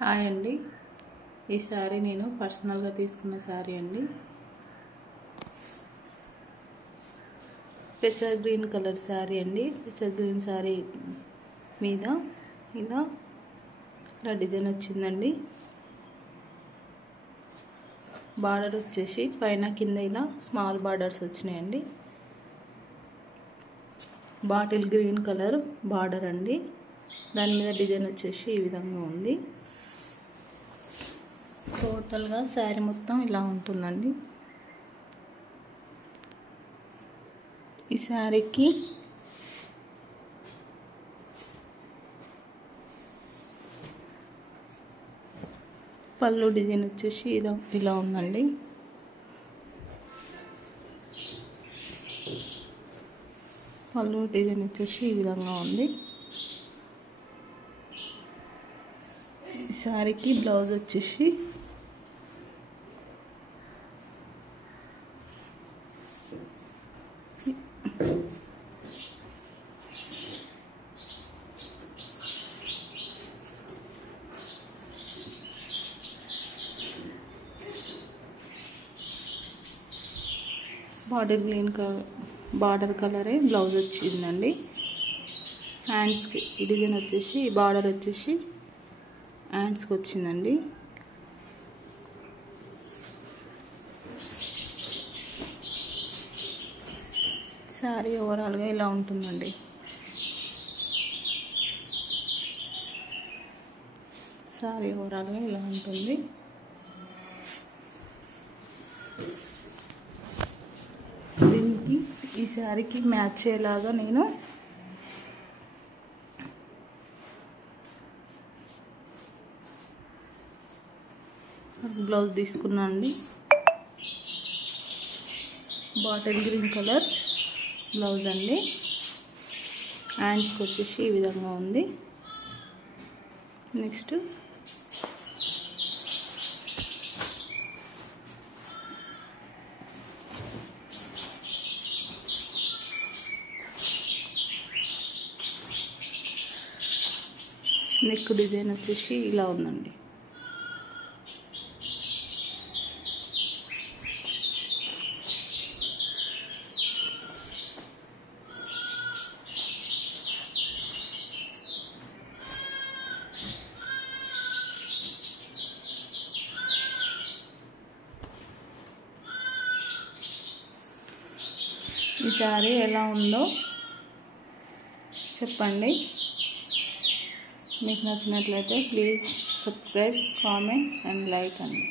Hi అండి, ఈ sorry నేను పర్సనల్గా తీసుకున్న సారీ అండి. పెసర్ గ్రీన్ కలర్ సారీ అండి. పెసర్ గ్రీన్ సారీ మీద ఇలా డిజైన్ వచ్చిందండి. బార్డర్ వచ్చేసి పైన కింద ఇలా స్మాల్ బార్డర్స్ వచ్చినాయండి. బాటిల్ గ్రీన్ కలర్ బార్డర్ అండి. దాని మీద డిజైన్ వచ్చేసి ఈ విధంగా ఉంది. టోటల్గా శారీ మొత్తం ఇలా ఉంటుందండి. ఈ శారీకి పళ్ళు డిజైన్ వచ్చేసి ఇలా ఉందండి. పళ్ళు డిజైన్ వచ్చేసి ఈ విధంగా ఉంది. ఈ శారీకి బ్లౌజ్ వచ్చేసి బార్డర్ కలరే బ్లౌజ్ వచ్చిందండి. హ్యాండ్స్కి ఈ డిజైన్ వచ్చేసి బార్డర్ వచ్చేసి హ్యాండ్స్కి వచ్చిందండి. శారీ ఓవరాల్గా ఇలా ఉంటుందండి. శారీ ఓవరాల్గా ఇలా ఉంటుంది. దీనికి ఈ శారీకి మ్యాచ్ అయ్యేలాగా నేను బ్లౌజ్ తీసుకున్నాను అండి. బాటిల్ గ్రీన్ కలర్ బ్లౌజ్ అండి. హ్యాండ్స్కి వచ్చేసి ఈ విధంగా ఉంది. నెక్స్ట్ నెక్ డిజైన్ వచ్చేసి ఇలా ఉందండి. ఈ సారీ ఎలా ఉందో చెప్పండి. మీకు నచ్చినట్లయితే please subscribe, comment and like అండి.